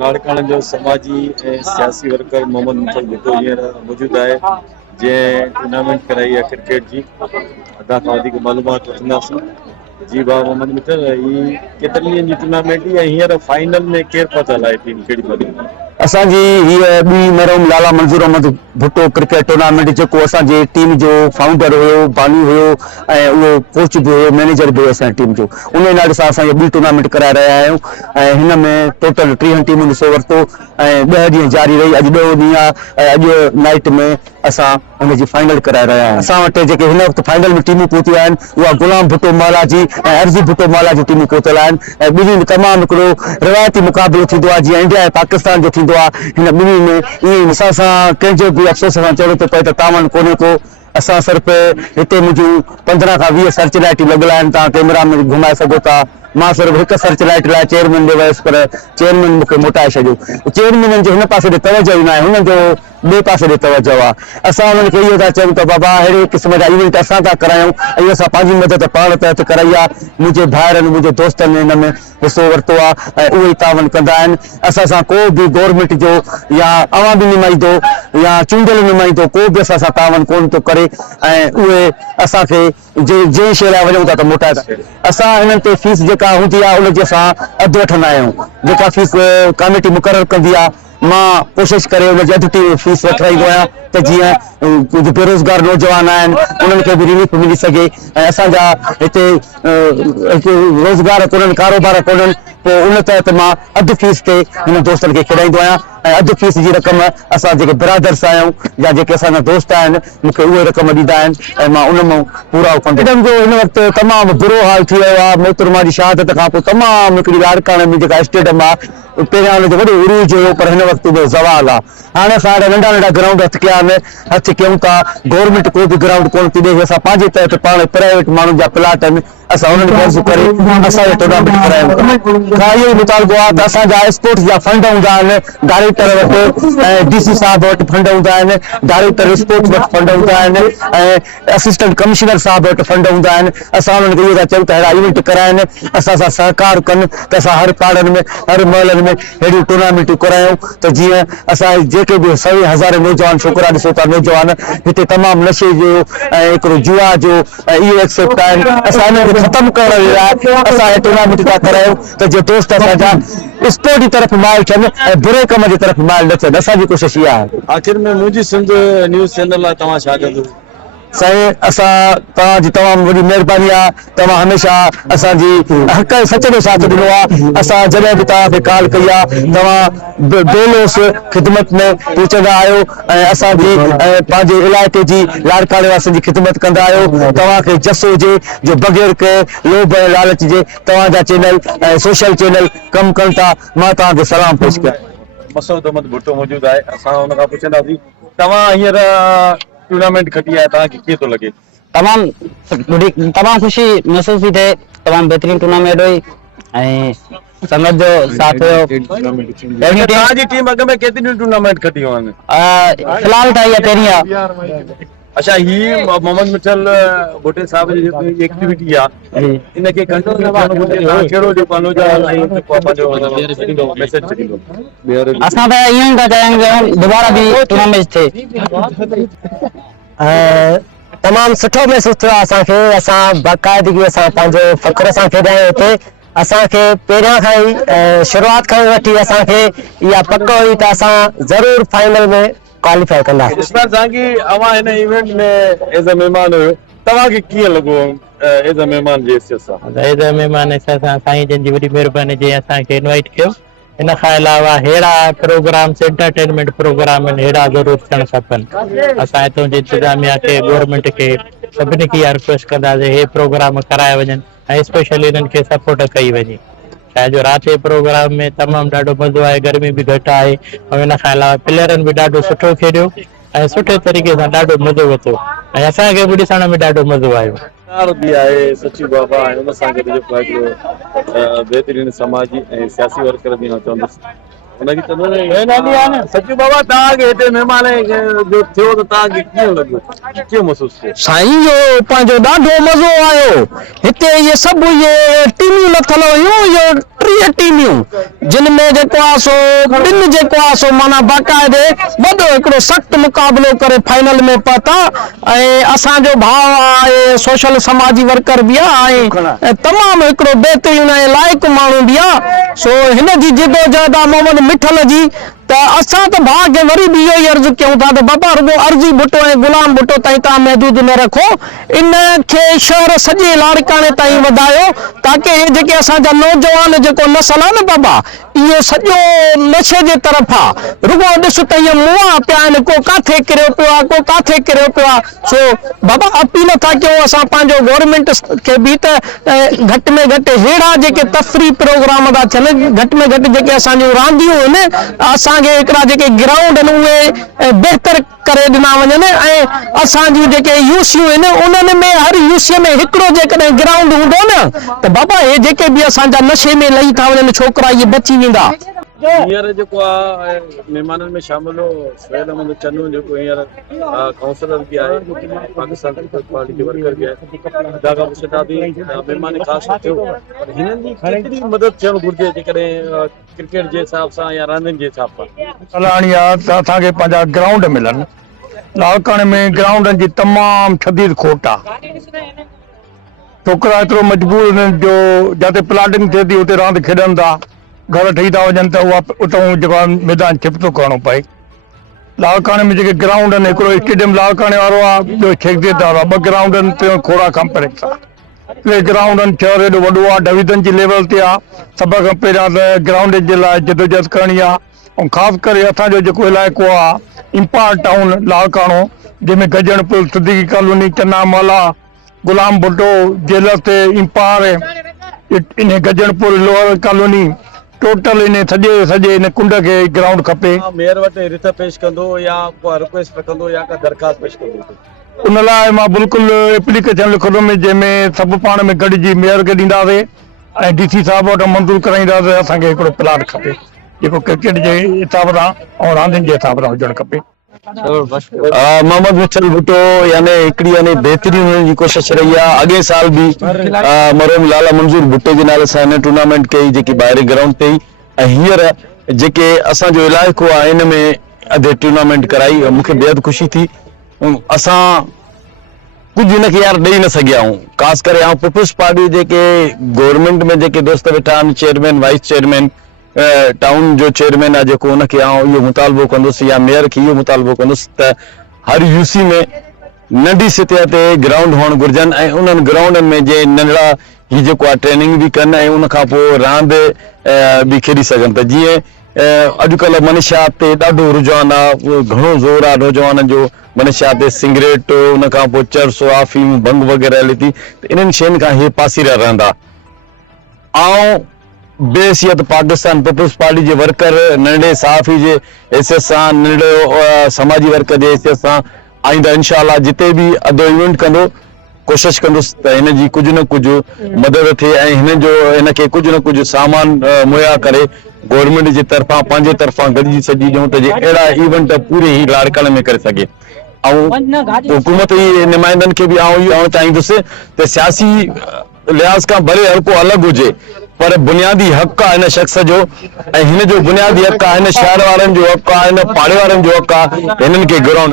लाड़काणा जो समाजी सियासी वर्कर मोहम्मद मुफल भुट्टो मौजूद है जे टूर्नामेंट कराई है क्रिकेट जी अदा खां वधीक मालूमात वठंदासीं जी भाउ मोहम्मद मुफल केतरनि जी टूर्नामेंट हींअर फाइनल में केर पहुतल आहे टीम कहिड़ी बनी असांजी हीअ ॿी मरहूम लाला मंज़ूर अहमद भुट्टो क्रिकेट टूर्नामेंट जेको असांजे टीम जो फाउंडर हुयो बानी हुयो ऐं उहो कोच बि हुयो मैनेजर बि हुयो असांजी टीम जो उन नाले सां असां ॿी टूर्नामेंट कराए रहिया आहियूं ऐं हिन में टोटल 30 टीमुनि हिसो वरितो ऐं 10 ॾींहं जारी रही अॼु 2 ॾींहं आहे ऐं अॼु नाइट में असां हुनजी फाइनल कराए रहिया आहियूं असां वटि जेके हिन वक़्तु फाइनल में टीमूं पहुतियूं आहिनि उहा गुलाम भुट्टो माला जी ऐं अर्ज़ी भुट्टो माला जी टीमूं पहुतल आहिनि ऐं ॿिन्हिनि तमामु हिकिड़ो रिवायती मुक़ाबिलो थींदो आहे जीअं इंडिया ऐं पाकिस्तान जो थींदो आहे हिन ॿिन्हिनि में ईअं असां सां कंहिंजो बि अफ़सोस सां चवणो थो पए त तावनि कोन्हे को असां सिर्फ़ु हिते मुंहिंजूं 15 खां 20 सर्च लाइटियूं लॻल आहिनि तव्हां कैमरा में घुमाए सघो था मां सिर्फ़ु हिकु सर्च लाइट लाइ चेयरमैन ॾे वियुसि पर चेयरमैन मूंखे मोटाए छॾियो चेयरमैननि जो हिन पासे ॾे तवजो ई न आहे हुननि जो ॿिए पासे ॾे तवजो आहे असां हुननि खे इहो था चयूं त बाबा अहिड़े क़िस्म जा इवेंट असां था करायूं ऐं असां पंहिंजी मदद पाण तहत कराई आहे मुंहिंजे भाइरनि मुंहिंजे दोस्तनि हिन में हिसो वरितो आहे ऐं उहे ई तावन कंदा आहिनि असां सां को बि गवर्नमेंट जो या अवामी नुमाइंदो या चूंडियल नुमाइंदो को बि असां सां तावन कोन थो करे ऐं उहे असांखे जंहिं शइ लाइ वञूं था त मोटाए था असां हिननि ते फीस जेका हूंदी आहे उनजी असां अधु वठंदा आहियूं जेका फीस कमेटी मुक़ररु कंदी आहे मां कोशिशि करे उनजी अधु फीस वठाईंदो आहियां त जीअं बेरोज़गार नौजवान आहिनि उन्हनि खे बि रिलीफ मिली सघे ऐं असांजा हिते रोज़गार कोन्हनि कारोबार कोन्हनि पोइ उन तहत मां अधु फीस ते हिन दोस्तनि खे खिलाईंदो आहियां ऐं अधु फीस जी रक़म असां जेके बिरादर्स आहियूं या जेके असांजा दोस्त आहिनि मूंखे उहे रक़म ॾींदा आहिनि ऐं मां उन मां पूरा कंदो जो हिन वक़्तु तमामु बुरो हाल थी वियो आहे मोहतरमा जी शहादत खां पोइ तमामु हिकिड़ी लाड़काणे में जेका स्टेडियम आहे पहिरियां हुनजो वॾो उरूज हुयो पर हिन वक़्तु उहो ज़वाल आहे हाणे असां नंढा नंढा ग्राउंड हथ कया आहिनि हथ कयूं था गवर्नमेंट कोई बि ग्राउंड कोन थी ॾे असां पंहिंजे तहत पाण प्राइवेट माण्हुनि जा प्लाट आहिनि असां हुननि खे अर्ज़ु करे असांजे टूर्नामेंट करायूं था इहो ई मुतालबो आहे त असांजा स्पोर्ट्स जा फंड हूंदा आहिनि डायरेक्टर वटि ऐं DC साहब वटि फंड हूंदा आहिनि डायरेक्टर स्पोर्ट्स वटि फंड हूंदा आहिनि ऐं असिस्टेंट कमिश्नर साहब वटि फंड हूंदा आहिनि असां हुननि खे इहो था चऊं त अहिड़ा इवेंट कराइनि असां सां सहकार कनि त असां हर पाड़नि में हर महलनि में अहिड़ियूं टूर्नामेंटूं करायूं त जीअं असां जेके बि 100,000 नौजवान छोकिरा ॾिसो था नौजवान हिते तमामु नशे जो ऐं हिकिड़ो जुआ जो ऐं इहो एक्सेप्ट आहिनि असां हिन खे ख़तमु करण लाइ असां टूर्नामेंट था करायूं त जो दोस्त असांजा स्पोर्ट जी तरफ़ माइल थियनि ऐं बुरे कम जी तरफ़ माइल न थियनि असांजी कोशिशि इहा आहे आख़िर में मुंहिंजी सिंध न्यूज़ चैनल लाइ तव्हां छा कंदो साईं असां तव्हांजी तमामु वॾी महिरबानी आहे तव्हां हमेशह असांजी हक़ सच जो साथ ॾिनो आहे असां जॾहिं बि तव्हांखे कॉल कई आहे तव्हां बेलोस ख़िदमत में पहुचंदा आहियो ऐं असांजी पंहिंजे इलाइक़े जी लाड़काणे वासियुनि जी ख़िदमत कंदा आहियो तव्हांखे जसो हुजे जो बग़ैर कंहिं लोभ ऐं लालच जे तव्हांजा चैनल ऐं सोशल चैनल कमु कनि था मां तव्हांखे सलाम पेश कयां मसूद अहमद भुट्टो मौजूदु आहे असां हुन खां पुछंदासीं तव्हां हींअर टूर्नामेंट खटी आहे तव्हांखे कीअं थो लॻे तमामु ख़ुशी महसूस थी थिए तमामु बहितरीन टूर्नामेंट हुई ऐं संगत जो साथ हुयो तव्हांजी टीम अॻ में केतिरियूं टूर्नामेंट खटियूं आहिनि फ़िलहाल त इहा पहिरीं आहे अच्छा ही मोहम्मद मुफल भुट्टे साहब जी जेकी एक्टिविटी आहे इनखे कहिड़ो जो पंहिंजो मैसेज छॾींदो असां त ईअं था चाहियूं दोबारा बि टूर्नामेंट थिए तमामु सुठो महसूस थियो आहे असांखे असां बाक़ाइदगी असां पंहिंजो फ़ख्र सां खेॾिया आहियूं हिते असांखे पहिरियां खां ई शुरूआत खां वठी असांखे इहा पक हुई त असां ज़रूरु फाइनल में क्वालिफाई कंदा इस्माइल सांगी अवां हिन इवेंट में एज़ अ महिमान हुयो तव्हांखे कीअं लॻो एज़ अ महिमान जी हैसियत सां एज़ अ महिमान सां साईं जन जी वॾी महिरबानी जे असांखे इनवाइट कयो इन खां अलावा अहिड़ा प्रोग्राम्स एंटरटेनमेंट प्रोग्राम आहिनि अहिड़ा ज़रूरु थियणु खपनि असां हितां जी इंतिज़ामिया खे गवर्नमेंट खे सभिनी खे इहा रिक्वेस्ट कंदासीं हे प्रोग्राम कराए वञनि ऐं स्पेशली हिननि खे सपोर्ट कई वञे छाजो राति जे प्रोग्राम में तमामु ॾाढो मज़ो आहे गर्मी बि घटि आहे ऐं हिन खां अलावा प्लेयरनि बि ॾाढो सुठो खेॾियो ऐं सुठे तरीक़े सां ॾाढो मज़ो वरितो ऐं असांखे बि ॾिसण में ॾाढो मज़ो आयो बि आहे सची बाबा हुन सां गॾु जेको आहे बहितरीन समाजी ऐं सियासी वर्कर बि मां चवंदुसि हुनखे चवंदो न सचू बाबा तव्हांखे हिते महिमान जो थियो त तव्हांखे कीअं लॻियो, कीअं महसूस थियो? साईं जो पंहिंजो ॾाढो मज़ो आयो। हिते इहे सभु इहे टीमियूं लथल हुयूं, इहो 30 टीमियूं, जिन में जेको आहे सो ॿिनि जेको आहे सो माना बाक़ाइदे वॾो हिकिड़ो सख़्तु मुक़ाबिलो करे फाइनल में पहुता। ऐं असांजो भाउ आहे, सोशल समाजी वर्कर बि आहे ऐं तमामु हिकिड़ो बहितरीनु ऐं लाइक़ु माण्हू बि आहे। सो हिन जी जिदोजहद आहे मोहम्मद मिठल जी। त असां त भाउ खे वरी बि इहो ई अर्ज़ु कयूं था त बाबा रुगो अर्ज़ी भुट्टो ऐं गुलाम भुट्टो ताईं तव्हां महदूद न रखो, इन खे शहर सॼे लाड़काणे ताईं वधायो, ताकी हे जेके असांजा नौजवान जेको नसल आहे न बाबा, इहो सॼो नशे जे तरफ़ आहे। रुगो ॾिस त इहे मुआ पिया आहिनि, को काथे किरियो पियो आहे, को काथे किरियो पियो आहे। सो बाबा अपील था कयूं असां पंहिंजो गवर्नमेंट खे बि त घटि में घटि अहिड़ा जेके तफ़री प्रोग्राम था थियनि, घटि में घटि जेके असांजूं रांदियूं आहिनि, असांखे हिकिड़ा जेके ग्राउंड आहिनि उहे बहितर करे ॾिना वञनि। ऐं असांजूं जेके यूसियूं आहिनि उन्हनि में हर यूसीअ में हिकिड़ो जेकॾहिं ग्राउंड हूंदो न त बाबा हे जेके बि असांजा नशे में लही था वञनि छोकिरा, इहे बची वेंदा। हींअर जेको आहे महिमाननि में शामिल हो सुहेल अहमद चन्नू, जेको हींअर काउंसलर बि आहे, पाकिस्तान पीपल्स पार्टी जो वर्कर बि आहे। अदा खां पुछंदा बि महिमान ख़ासि थियो, पर हिननि जी केतिरी मदद थियणु घुरिजे जेकॾहिं क्रिकेट जे हिसाब सां या रांदियुनि जे हिसाब सां? हलाणी आहे त असांखे पंहिंजा ग्राउंड मिलनि। लाड़काणे में ग्राउंडनि जी तमामु शदीद खोट आहे। छोकिरा एतिरो मजबूर आहिनि जो जिते प्लाटिंग थिए थी उते रांदि खेॾनि था, घर ठही था वञनि त उहा उतां जेको आहे मैदान शिफ्ट थो करिणो पए। लाड़काणे में जेके ग्राउंड आहिनि, हिकिड़ो स्टेडियम लाड़काणे वारो आहे, ॿियो शेखदियत वारो आहे, 2 ग्राउंड आहिनि, टियों खोड़ा कॉम्प्लेक्स आहे। 3 ग्राउंड आहिनि, शहर एॾो वॾो आहे, डिवीज़न जी लेवल ते आहे। सभ खां पहिरियां त ग्राउंड जे लाइ जदोजहद करणी आहे। ऐं ख़ासि करे असांजो जेको इलाइक़ो आहे इम्पार टाउन लाड़काणो, जंहिंमें गजणपुर, सिद्दीकी कॉलोनी, चन्नामाला, गुलाम भुट्टो, जेलस ते इम्पार, इन गजणपुर लोअर कॉलोनी, टोटल इन सॼे इन कुंड खे ग्राउंड खपे। मेयर वटि रिथ पेश कंदो या को रिक्वेस्ट रखंदो या का दरख़्वास्त पेश कंदो? उन लाइ मां बिल्कुलु एप्लीकेशन लिखंदुमि, जंहिंमें सभु पाण में गॾिजी मेयर खे ॾींदासीं ऐं DC साहिब वटि मंज़ूर कराईंदासीं। असांखे हिकिड़ो प्लाट खपे जेको क्रिकेट जे हिसाब सां ऐं रांदियुनि जे हिसाब सां हुजणु खपे। मोहम्मद मिठल भुट्टो यानी हिकिड़ी यानी बहितरीन हुननि जी कोशिश रही आहे। अॻे साल बि मरहूम लाला मंज़ूर भुट्टे जे नाले सां हिन टूर्नामेंट कई जेकी ॿाहिरि ग्राउंड ते ई, ऐं हींअर जेके असांजो इलाइक़ो आहे इन में अधे टूर्नामेंट कराई। मूंखे बेहद ख़ुशी थी। असां कुझु हिनखे यार ॾेई न सघिया आहियूं, ख़ासि करे ऐं पीपल्स पार्टी जेके गवर्नमेंट में जेके दोस्त वेठा आहिनि, चेयरमैन, वाइस चेयरमैन, टाउन जो चेयरमैन आहे, जेको हुनखे आउं इहो मुतालबो कंदुसि या मेयर खे इहो मुतालबो कंदुसि त हर यूसी में नंढी सतह ते ग्राउंड हुअणु घुरिजनि ऐं उन्हनि ग्राउंडनि में जे नंढड़ा ही जेको आहे ट्रेनिंग बि कनि ऐं उनखां पोइ रांदि बि खेॾी सघनि। त जीअं अॼुकल्ह मनशियात ते ॾाढो रुझान आहे, घणो ज़ोर आहे नौजवाननि जो मनशियात ते। सिगरेट, उनखां पोइ चरस, अफ़ीम, भंग वग़ैरह हले थी, त इन्हनि शयुनि खां इहे पासीरा रहंदा। ऐं बेहसियत पाकिस्तान पीपल्स पार्टी जे वर्कर नंढे सहाफ़ी जे हैसियत सां, नंढो समाजी वर्कर जे हैसियत सां आईंदा इंशाअल्लाह जिते बि अधो इवेंट कंदो कोशिशि कंदुसि त हिन जी कुझु न कुझु मदद थिए ऐं हिनखे कुझु न कुझु सामान मुहैया करे गवर्नमेंट जे तरफ़ां पंहिंजे तरफ़ां गॾिजी सॼी ॾियूं त जे अहिड़ा इवेंट पूरे ई लाड़काणे में करे सघे। ऐं हुकूमत जी नुमाइंदनि खे बि इहो चाहींदुसि त सियासी लिहाज़ खां भले हल्को अलॻि हुजे, पर बुनियादी हक़ आहे हिन शख़्स जो ऐं हिन जो बुनियादी हक़ आहे, हिन शहर वारनि जो हक़ आहे, हिन पाड़े वारनि जो हक़ आहे, हिननि खे ग्राउंड